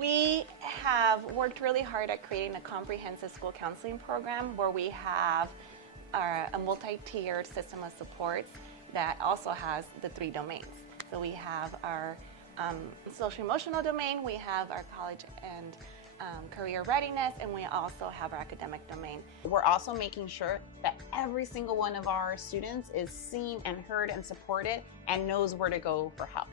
We have worked really hard at creating a comprehensive school counseling program where we have a multi-tiered system of supports that also has the 3 domains. So we have our social emotional domain, we have our college and career readiness, and we also have our academic domain. We're also making sure that every single one of our students is seen and heard and supported and knows where to go for help.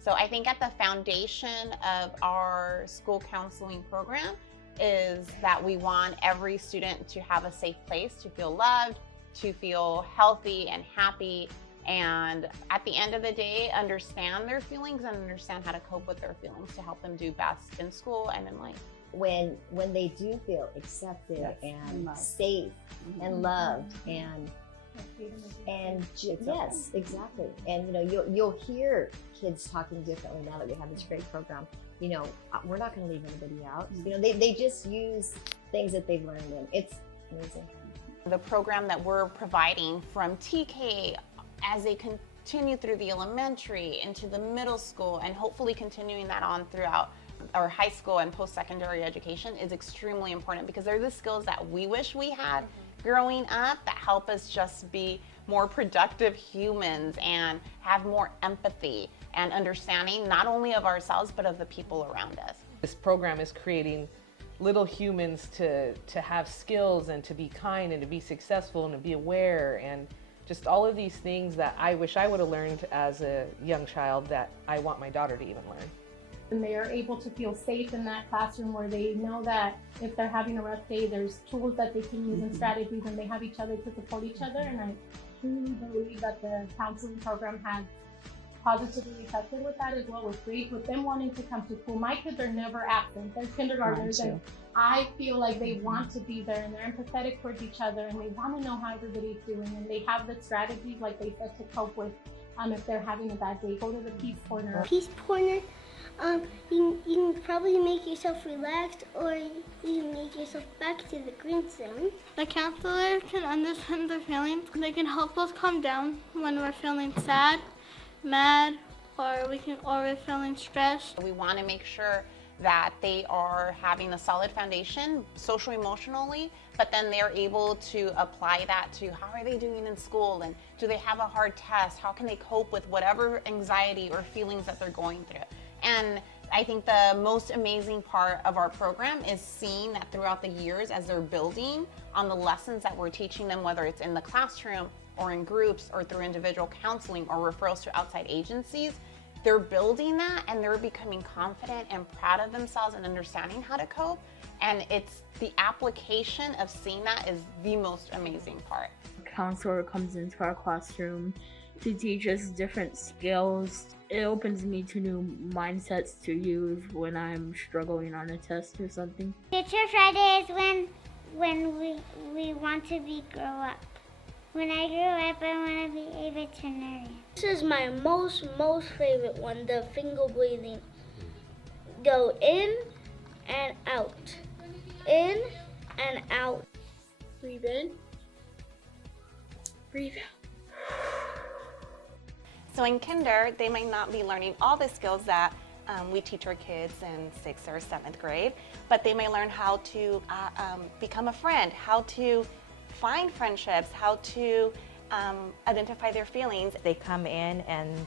So I think at the foundation of our school counseling program is that we want every student to have a safe place to feel loved, to feel healthy and happy, and at the end of the day, understand their feelings and understand how to cope with their feelings to help them do best in school and in life. When they do feel accepted and safe and loved and yes, exactly. And you know, you'll hear kids talking differently now that we have this great program. You know, we're not going to leave anybody out. You know, they just use things that they've learned, and it's amazing. The program that we're providing from TK as they continue through the elementary into the middle school and hopefully continuing that on throughout our high school and post-secondary education is extremely important because they're the skills that we wish we had growing up that help us just be more productive humans and have more empathy and understanding not only of ourselves but of the people around us. This program is creating little humans to have skills and to be kind and to be successful and to be aware and just all of these things that I wish I would have learned as a young child that I want my daughter to even learn. And they are able to feel safe in that classroom where they know that if they're having a rough day, there's tools that they can use and strategies, and they have each other to support each other. And I truly believe that the counseling program has positively affected with that as well, with grades, with them wanting to come to school. My kids are never absent. They're kindergartners, and I feel like they want to be there, and they're empathetic towards each other, and they want to know how everybody's doing, and they have the strategies, like they said, to cope with if they're having a bad day. Go to the Peace Corner. Peace Corner. You can probably make yourself relaxed, or you can make yourself back to the green zone. The counselor can understand the feelings. They can help us calm down when we're feeling sad, mad, or we're feeling stressed. We want to make sure that they are having a solid foundation, social emotionally, but then they're able to apply that to how are they doing in school, and do they have a hard test? How can they cope with whatever anxiety or feelings that they're going through? And I think the most amazing part of our program is seeing that throughout the years as they're building on the lessons that we're teaching them, whether it's in the classroom or in groups or through individual counseling or referrals to outside agencies, they're building that and they're becoming confident and proud of themselves and understanding how to cope. And it's the application of seeing that is the most amazing part. A counselor comes into our classroom to teach us different skills. It opens me to new mindsets to use when I'm struggling on a test or something. Future Friday is when we want to grow up. When I grow up, I want to be a veterinarian. This is my most favorite one, the finger breathing. Go in and out. In and out. Breathe in. Breathe out. So in kinder, they might not be learning all the skills that we teach our kids in 6th or 7th grade, but they may learn how to become a friend, how to find friendships, how to identify their feelings. They come in and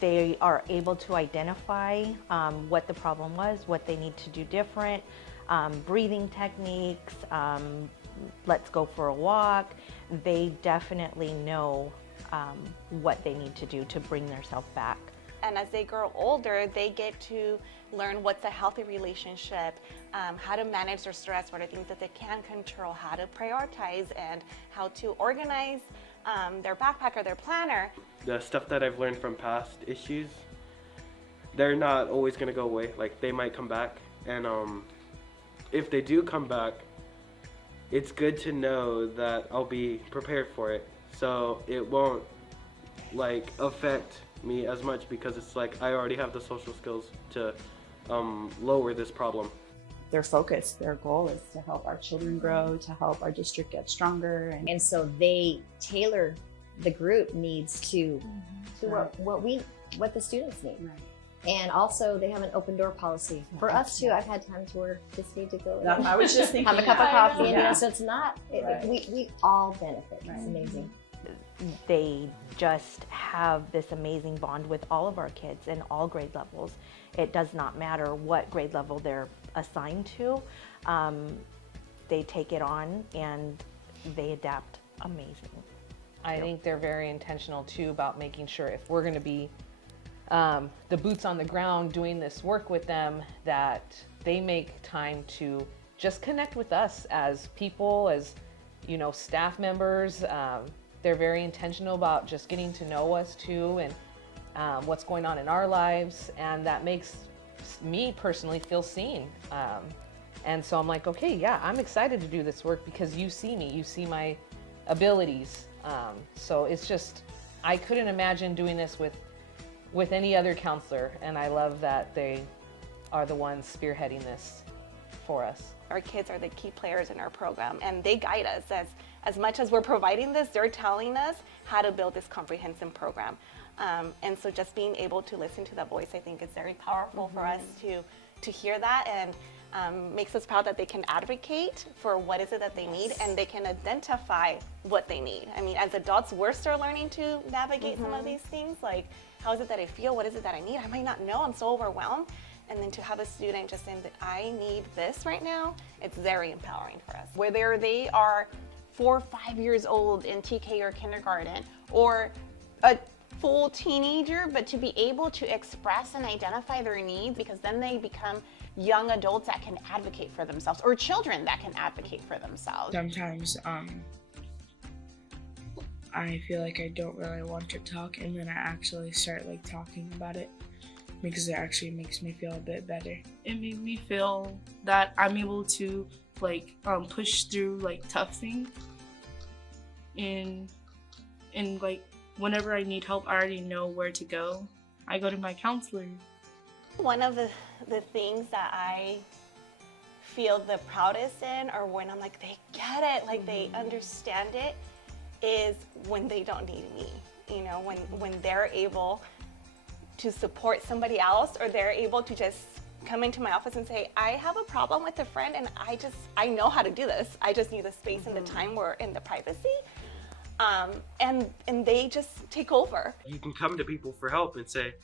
they are able to identify what the problem was, what they need to do different, breathing techniques, let's go for a walk. They definitely know what they need to do to bring themselves back. And as they grow older, they get to learn what's a healthy relationship, how to manage their stress, what are things that they can control, how to prioritize, and how to organize their backpack or their planner. The stuff that I've learned from past issues, they're not always going to go away. Like, they might come back, and if they do come back, it's good to know that I'll be prepared for it, so it won't like affect me as much, because it's like I already have the social skills to lower this problem. Their focus, their goal is to help our children grow, to help our district get stronger. And so they tailor the group needs to what the students need. Right. And also, they have an open door policy. For us too, I've had times where kids need to go I was just thinking, have a cup of coffee, and yeah. so it's not. We all benefit. It's amazing. They just have this amazing bond with all of our kids in all grade levels. It does not matter what grade level they're assigned to. They take it on and they adapt amazing. I think they're very intentional too about making sure if we're going to be the boots on the ground doing this work with them, that they make time to just connect with us as people, as staff members. They're very intentional about just getting to know us too, and what's going on in our lives, and that makes me personally feel seen. And so I'm like, okay, yeah, I'm excited to do this work because you see me, you see my abilities. So it's just, I couldn't imagine doing this with any other counselor, and I love that they are the ones spearheading this for us. Our kids are the key players in our program, and they guide us. As much as we're providing this, they're telling us how to build this comprehensive program. And so just being able to listen to that voice, I think is very powerful for us to hear that, and makes us proud that they can advocate for what is it that they need, and they can identify what they need. I mean, as adults, we're still learning to navigate some of these things, like how is it that I feel, what is it that I need? I might not know, I'm so overwhelmed. And then to have a student just saying that I need this right now, it's very empowering for us. Whether they are 4 or 5 years old in TK or kindergarten, or a full teenager, but to be able to express and identify their needs, because then they become young adults that can advocate for themselves, or children that can advocate for themselves. Sometimes I feel like I don't really want to talk, and then I actually start talking about it, because it actually makes me feel a bit better. It made me feel that I'm able to push through tough things, and whenever I need help, I already know where to go. I go to my counselor. One of the things that I feel the proudest in, or when I'm like, they get it, they understand it, is when they don't need me. When they're able to support somebody else, or they're able to just come into my office and say, I have a problem with a friend, and I know how to do this. I just need the space and the time and the privacy. And they just take over. You can come to people for help and say,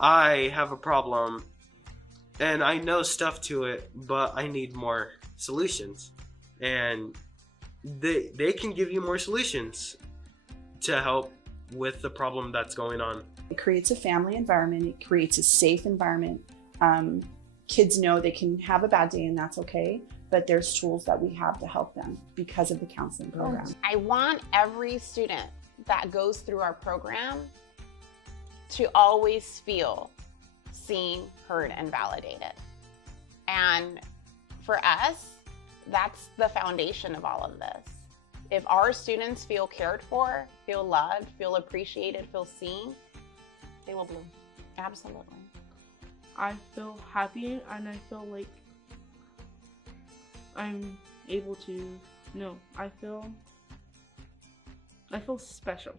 I have a problem and I know stuff to it, but I need more solutions. And they can give you more solutions to help with the problem that's going on. It creates a family environment. It creates a safe environment. Kids know they can have a bad day and that's okay, but there's tools that we have to help them because of the counseling program. I want every student that goes through our program to always feel seen, heard, and validated. And for us, that's the foundation of all of this. If our students feel cared for, feel loved, feel appreciated, feel seen, they will bloom. Absolutely. I feel happy, and I feel like I'm able to, I feel special.